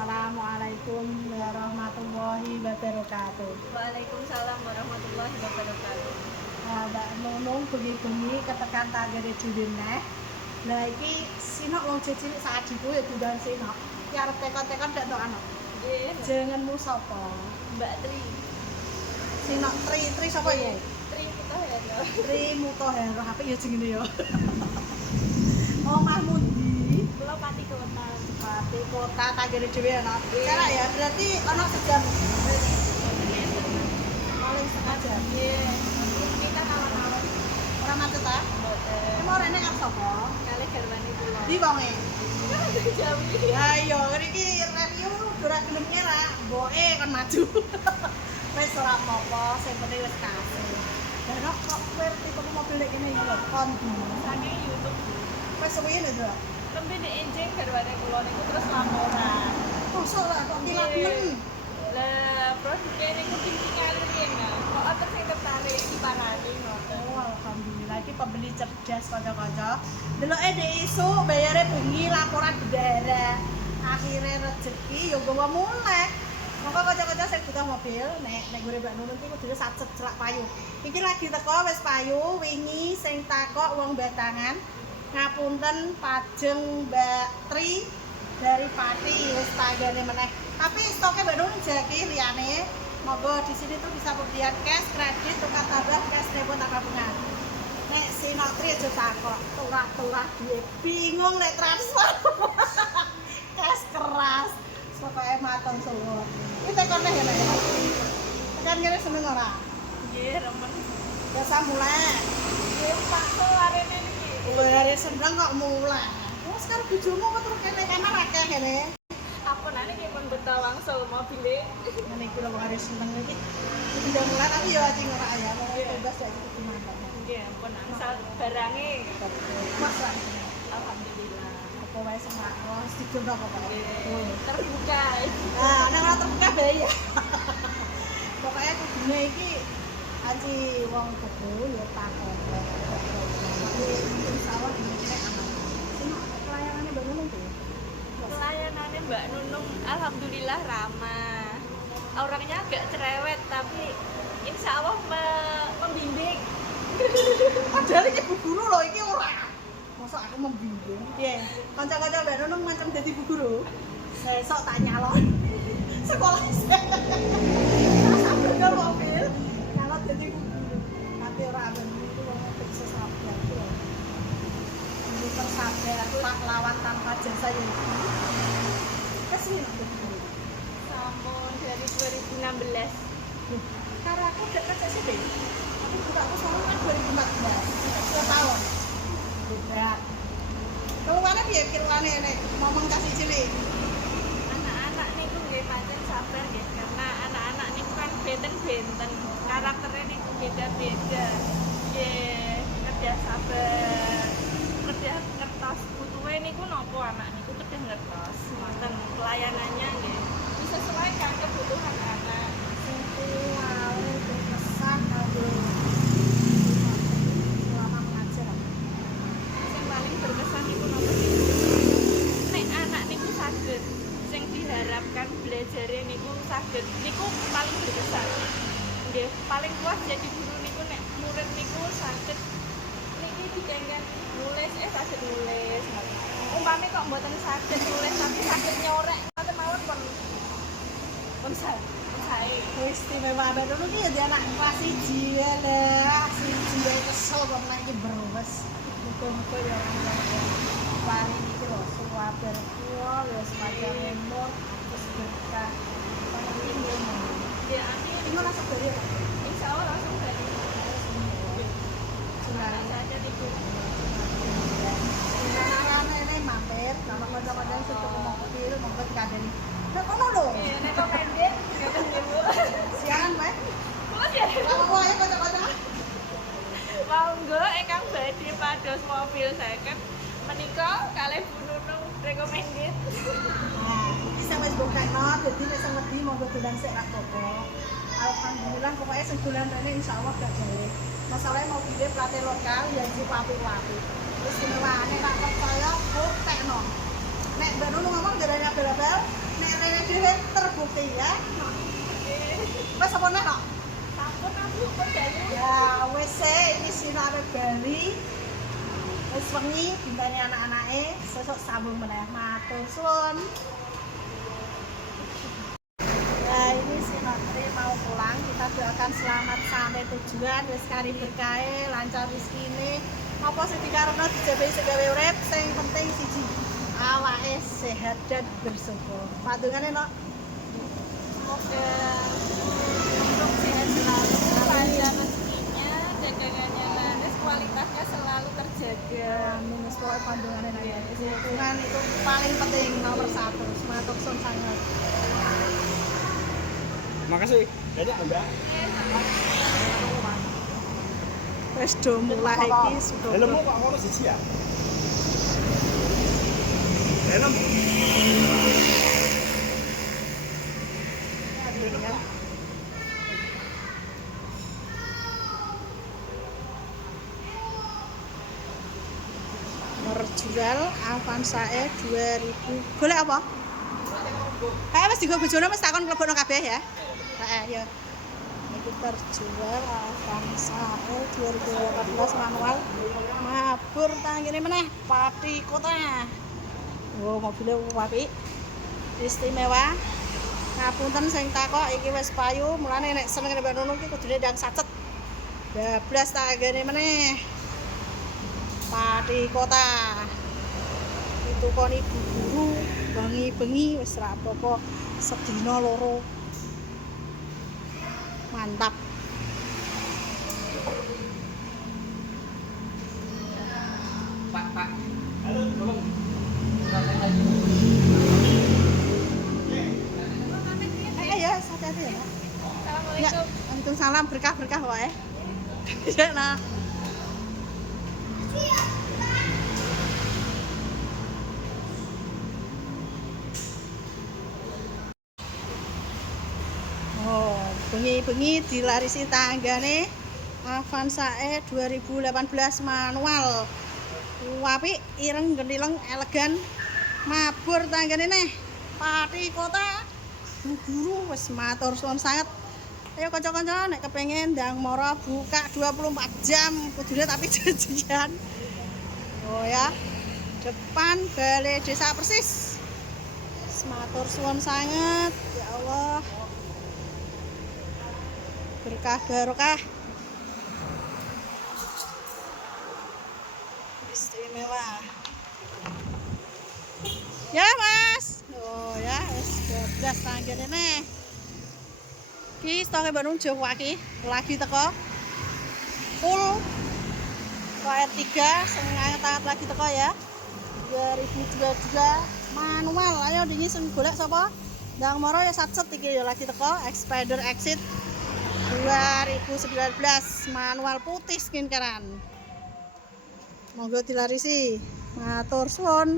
Assalamualaikum warahmatullahi wabarakatuh. Waalaikumsalam warahmatullahi wabarakatuh. Mbak Nunung bengi-bengi ketekan tanggane dhewe neh. Lah iki sinok wong cilik sak adikku ya diundang sinok. Ki arep tekon-tekon dak tok anak. Nggih, Jenenganmu sapa? Mbak Tri. Sinok Tri sapa ya? Tri Putahara. Tri Mutohero, HP ya jenenge ya. Omahmu ndi? Kula Pati Kota. Pati kota tanggane dhewe ana. Cara ya berarti ana sejam. Paling setengah jam. Nggih. Kita kawan-kawan. Ora macet ta? Mboten. Emang rene arep sapa? Kalih garwane kula. Di wonge. Jawi. Ayo, niki review ora gelem nyerah, mboke kon maju. Wis ora apa-apa, sing penting wis kasih. Lah kok kowe tipe mobil nek kene iki lho, kon di. Sange YouTube. Wis suwi lho. Tembe nek enjing garwane kula niku terus laporan. Mosok lah kok tilat men. Lah, produknya niku tinggal riyen. Kok apa sing tertarik diparani ngoten. Oh, alhamdulillah iki pembeli cerdas kanca-kanca. Deloke dhek isuk bayare bengi laporan bendahara. Akhire rezeki yo gawa muleh. Monggo kanca-kanca sing butuh mobil, nek gore Mbak Nunung iki kudune sacet celak payu. Iki lagi teko wis payu, wingi sing takok wong Batangan. Ngapunten pajeng Mbak Tri dari Pati wis tanggane meneh. Tapi stoknya Mbak Nunung jaki liyane. Monggo di sini tuh bisa pembelian cash, kredit, tukar tambah, cash debit tabungan. Nek Sinok Tri aja takok, turah-turah duwe bingung nek transfer. Cash keras. Pokoknya mateng suwur. Ini tekonnya ya, Nek? Tekan kira seneng ora? Nggih, remen. Biasa mulai. Nggih, Pak kelarene niki. Dari seneng kok mulai. Oh, sekarang bujumu kok terus kene kamar akeh kene. Apa nane ki pun betawang so mobile. Ngene iki lho kok harus seneng iki. Iki udah mulai tapi ya acing ora ya. Mau bebas ya iki mantap. Nggih, ampun asal barange. Mas lah. Alhamdulillah. Apa wae semak. Oh, dicoba kok. Nggih, terbuka. Nah, nek ora terbuka bahaya. Pokoknya kudune iki aji wong tuku ya takon. Tapi insyaallah dene aman. Cuma pelayanannya Mbak Nunung tuh. Pelayanannya Mbak Nunung alhamdulillah ramah. Orangnya agak cerewet tapi insya Allah membimbing. Padahal iki bu guru loh, iki ora. Masa aku membimbing. Piye? Kanca-kanca Mbak Nunung macam dadi bu guru. Sesok tak nyalon. Sekolah saya. Sampai ke mobil. Nyalon dadi bu guru. Tapi ora ben itu wong bisa sabar tuh. Ini tersadar pahlawan tanpa jasa ya. Kesini aku guru. Sampun dari 2016. Karena aku udah kerja sih, aku buka aku sekarang kan 2014, 2 tahun. Berat. Keluarnya biar keluarnya nek ngomong kasih cilik. Anak-anak niku nggih pancen sabar nggih karena anak-anak niku kan benten-benten. Karakternya niku beda-beda. Nggih, kerja sabar. Kerja ngertos butuhe niku napa anak niku kerja ngertos. Ngoten pelayanannya nggih disesuaikan kebutuhan anak. Sing kuwau berkesan kanggo selama mengajar. Sing paling berkesan niku napa sih? Nek anak niku saged sing diharapkan belajarnya niku saged niku paling berkesan. Nggih, paling puas jadi guru niku nek murid niku saged niki dikengken nulis saged nulis. Umpame kok mboten saged nulis tapi saged nyorek ngoten mawon pun sae. Istimewa Mbak Nunung iki ya dia anak kelas 1 lah, siji wae kesel kok nek iki berwes. Muga-muga ya pari iki lho suwaber kuwo ya semacam umur terus berkah. Ini Ya amin. ini langsung dari apa? Insya Allah langsung dari semangat saja niku. Karena ini mampir, sama kocok-kocok yang sudah mau mobil, monggo dikandani. Nah, kono lho. Iya, nek kok pendek ngoten nggih Bu. Siaran wae. Kula ya. Kalau wae kocok-kocok. Monggo ingkang badhe pados mobil second menika kalih Bu Nunung recommended. Nah, bisa wis bukakno, dadi nek sing wedi monggo dolan sik ra apa-apa. Alhamdulillah pokoknya sing dolan rene insyaallah gak jale. Masalahnya mobilnya plate lokal ya iki papi-papi. Terus istimewaane nek percaya buktekno. Nek Mbak Nunung ngomong jarane abel-abel, nek rene dhewe terbukti ya. Wes apa nek kok? Sampun aku pedali. Ya wes iki sinare Bali. Wis wengi dinteni anak-anake, sesuk sambung meneh. Matur suwun. Nah, ini si Notri mau pulang. Kita doakan selamat sampai tujuan. Wis kari berkahe, lancar rezekine. Apa sing dikarepno dijabe segawe urip, sing penting siji awake sehat dan bersyukur. Padungane no. Semoga untuk sehat selalu, panjang rezekinya, dagangannya laris, kualitasnya selalu terjaga. Amin. Wis pokoke pandungane nek lingkungan itu paling penting nomor 1. Matur suwun sangat. Makasih. Banyak, Mbak. Wis do mulai iki sudah. Helmmu kok ngono siji ya? Helm. Merjual Avanza E 2000. Golek apa? Kayak wis digo bojone wis takon mlebokno kabeh ya. Heeh, ya. Iki terjual Avanza E 2018 manual. Mabur tanggine meneh Pati Kota. Oh, mobilnya apik. Istimewa. Ngapunten sing takok iki wis payu, mulane nek seneng nek ngono iki kudune ndang sacet. 12 tanggane meneh. Pati Kota. Itu kon ibu guru bengi-bengi wis ra apa-apa sedina loro. Mantap. Pak. Halo, tolong. Ya, hati-hati ya. Ya, Assalamualaikum. Waalaikumsalam, berkah-berkah wae. Ya, nah. Oh, bengi-bengi dilarisi tanggane Avanza E 2018 manual. Apik, ireng, gentileng, elegan. Mabur tanggane neh. Pati Kota. Guru wis matur suwun sanget. Ayo kanca-kanca nek kepengin ndang mara buka 24 jam kudune tapi janjian. Oh ya. Depan Balai Desa Persis. Matur suwun sanget. Ya Allah. Berkah barokah. Istimewa. Ya, Mas. Oh ya, wis 12 tanggane neh. Ki stoke Bandung Jawa iki lagi teko. Full. KR3 sing anget-anget lagi teko ya. 2022 manual. Ayo dingi sing golek sapa? Ndang moro ya satset iki ya lagi teko Expander Exit 2019 manual putih skincarean. Monggo dilarisi. Matur suwun.